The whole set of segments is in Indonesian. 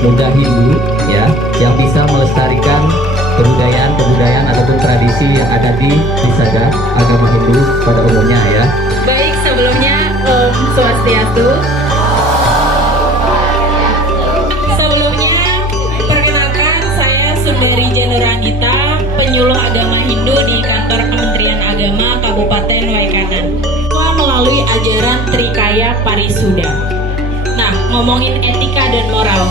muda Hindu ya, yang bisa melestarikan kebudayaan ataupun tradisi yang ada di Sada agama Hindu pada umumnya ya. Baik, sebelumnya Om Swastiastu. Sebelumnya perkenalkan, saya Sundari Januranita, penyuluh agama Hindu di kantor Kementerian Agama Kabupaten Waikanan. Melalui ajaran Trikaya Parisuda. Nah, ngomongin etika dan moral,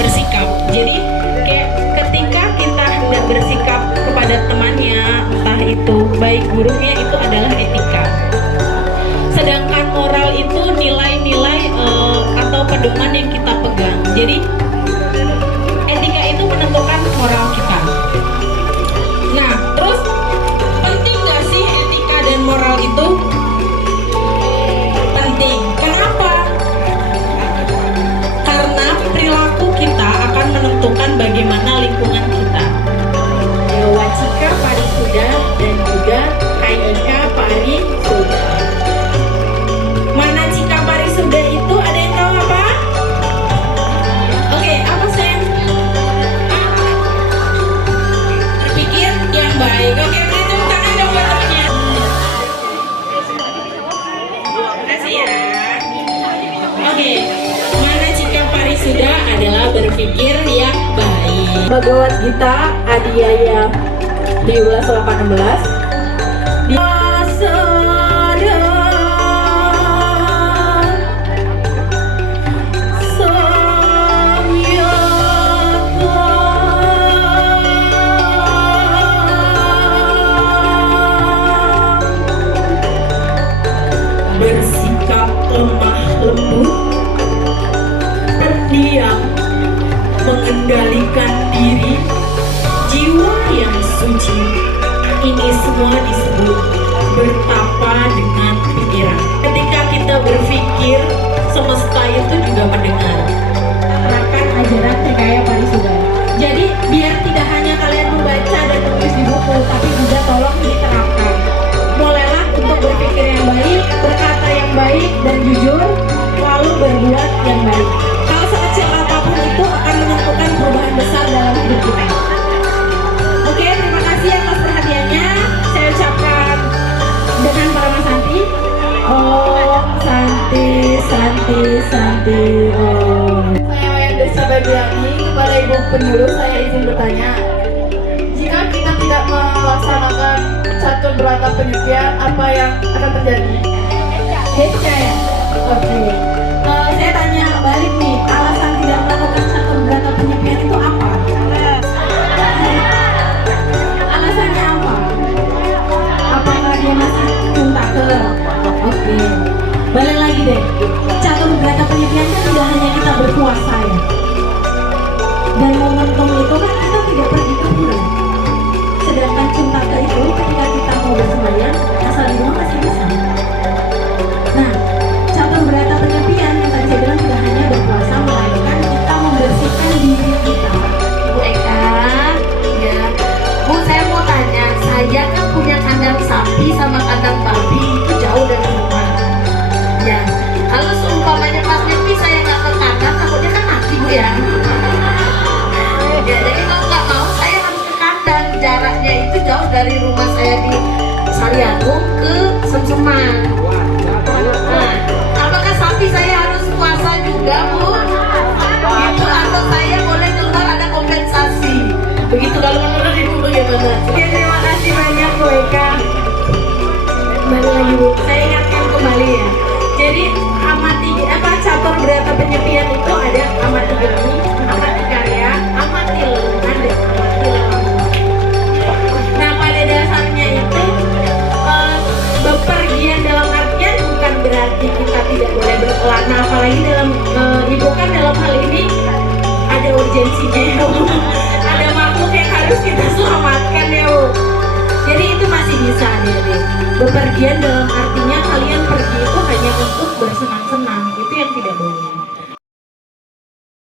bersikap. Jadi kayak ketika kita hendak bersikap kepada temannya, entah itu baik buruknya, itu adalah etika. Sedangkan moral itu nilai-nilai atau pedoman yang kita pegang. Jadi etika itu menentukan moral kita. Nah, terus penting gak sih etika dan moral itu? Penting. Kenapa? Karena perilaku kita akan menentukan bagaimana lingkungan kita. Wacika Parisuda dan juga Kayika Parisuda. Mana Cika Parisuda itu, ada yang tahu apa? Oke, apa Sen? Berpikir yang baik. Oke, beri tepuk tangan dong buat temannya. Makasih ya. Oke, mana Cika Parisuda adalah berpikir yang baik. Bhagavad Gita Adhyaya 13/16. Bersikap lemah lembut, pendiam, mengendalikan diri, jiwa yang suci. Ini semua disebut bertapa dengan pikiran. Ketika kita berpikir, semesta itu juga mendengar. Terapkan ajaran Trikaya Parisuda. Jadi biar tidak hanya kalian membaca dan menulis di buku, tapi juga tolong diterapkan. Mulailah untuk berpikir yang baik, berkata yang baik dan jujur, lalu berbuat yang baik. Hal sekecil apapun itu akan menentukan perubahan besar dalam hidup kita. Oke, terima kasih atas perhatiannya. Saya ucapkan dengan para Santi. Om Santi, Santi, Santi, Om. Saya Wayanda Sababiani, kepada Ibu Penyuluh saya izin bertanya, jika kita tidak melaksanakan catur berata penyepian, apa yang akan terjadi? Heca ya? Oke. Saya tanya balik nih, alasan tidak melakukan catur berata penyepian itu apa? Alasannya apa? Apakah dia masih cuntaker? Oke. Balik lagi deh. Catur berata penyepian kan tidak hanya kita berpuasa ya. Dan momentum itu kan kita tidak pergi ke pura. Sedangkan cuntaker itu ketika kita mau bersembahyang, asal di rumah masih bisa. Nah, catur berata penyepian yang tadi saya bilang tidak hanya berpuasa, melainkan kita membersihkan diri kita. Bu Eka, ya. Bu, saya mau tanya, saya kan punya kandang sapi sama kandang babi, itu jauh dari rumah. Ya, kalau seumpamanya pas nyepi saya nggak ke kandang, takutnya kan mati Bu ya. Ya, jadi kalau nggak mau saya harus ke kandang. Jaraknya itu jauh dari rumah saya di Sariagung ke Semseman. Nah, apakah sapi saya harus puasa juga Bu? Itu atau saya boleh keluar ada kompensasi? Begitu kalau menurut Ibu bagaimana? Oke, terima kasih banyak Bu Eka. Balik lagi Bu, saya ingatkan kembali ya. Jadi amati catur berata penyepian itu ada amati geni, amati karya, amati lelungan, dan amati lelungan. Nah, pada dasarnya itu bepergian dalam artian bukan berarti kita tidak boleh berkelana, apalagi dalam Ibu kan dalam hal ini ada urgensinya ya Bu. Ada makhluk yang harus kita selamatkan ya Bu. Jadi itu masih bisa deh. Bepergian dalam artinya kalian pergi itu hanya untuk bersenang